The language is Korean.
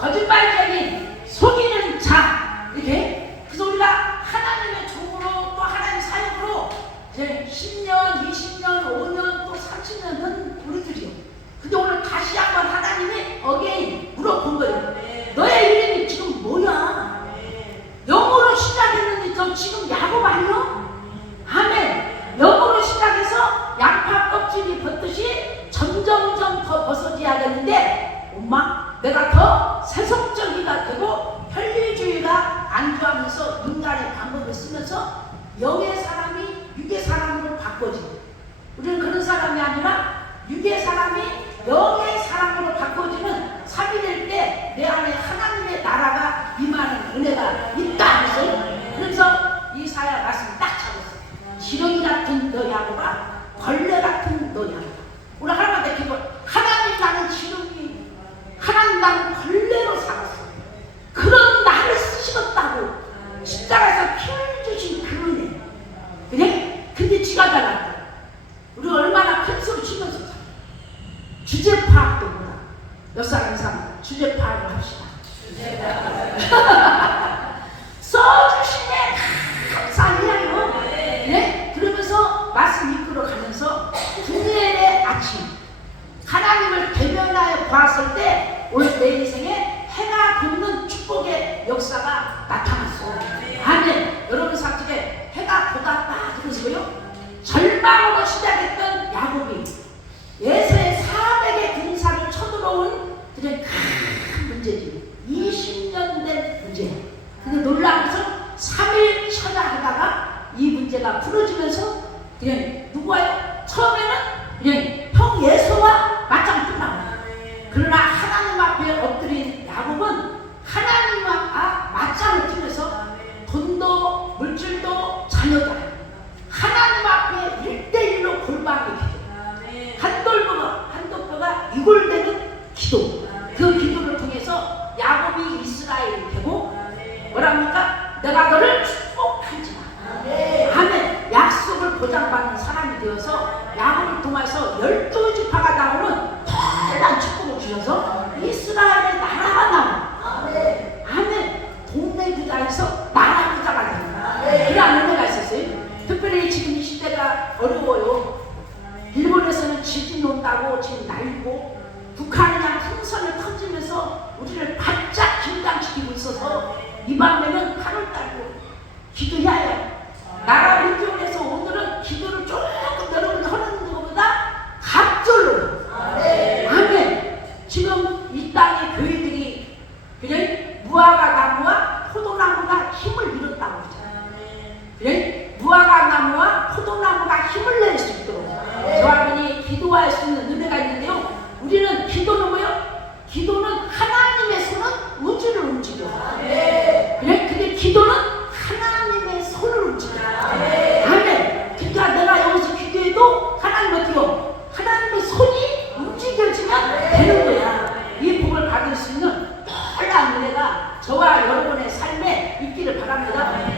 거짓말쟁이 속이는 자 이렇게 그래서 우리가 하나님의 종으로 또 하나님 사역으로 이제 10년, 20년, 5년 또 30년은 우리들이요. 근데 오늘 다시 한번 하나님이 어게인 물어본 거예요. 너의 이름이 지금 뭐야? 영어로 시작했는데 너 지금 야곱 아니야? 아멘. 영어로 시작해서 양파 껍질이 벗듯이 점점점 더 벗어져야겠는데 엄마 내가 더 세속적이가 되고 편리주의가 안주하면서 인간의 방법을 쓰면서 영의 사람이 육의 사람으로 바꿔지. 우리는 그런 사람이 아니라 육의 사람이 영의 사람으로 바꿔지는 될때내 안에 하나님의 나라가 임하는 은혜가 있다. 그래서 그래서 이 사야 말씀 딱 잡았어. 지렁이 같은 너 야고가 벌레 같은 너 야고가. 우리 하나님한테 기도. 하나님 나는 지렁이, 하나님 나는 벌레로 살았어. 그런 나를 쓰시겠다고 십자가에서 피를 주신 그 은혜. 그래? 근데 지가 달랐다. 우리 얼마나 큰 소리 치면서 살아. 주제 파악도 몰라. 몇 사람 이상 주제 파악을 합시다. 써주시네 감사해요. 네? 그러면서 말씀 이끌어 가면서 금요일의 아침 하나님을 대면하여 보았을 때 오늘 내 인생에 문제지. 20년 된 문제. 근데 놀라운 것은 3일 쳐야 하다가 이 문제가 풀어지면서 그냥 누구와요? 처음에는 그냥 형 예수와 맞짱 끝나고 그러나 하나님 앞에 엎드린 야곱은 하나님과 맞짱을 뜨면서 돈도 물질도 자녀도 하나님 앞에 일대일로 골방에 기도 한돌보가 한돌보가 이골되는 기도 하지마. 아멘 약속을 보장받는 사람이 되어서 야곱을 통해서 열두 지파가 나오는 특별한 축복을 주셔서 이스라엘의 나라가 나와. 아멘 동네 부자에서 나라 부자가 되는 그런 은혜가 있었어요? 특별히 지금 이 시대가 어려워요. 일본에서는 지진 온다고 지금 날고 북한은 그냥 풍선을 터지면서 우리를 바짝 긴장시키고 있어서 이번 되면 8월 달고 기도해야. 나라 민족에서 오늘은 기도를 조금 여러분 하는 것보다 갑절로 아멘 지금 이 땅의 교회들이 그냥 무화과 나무와 포도나무가 힘을 잃었다고. 그래?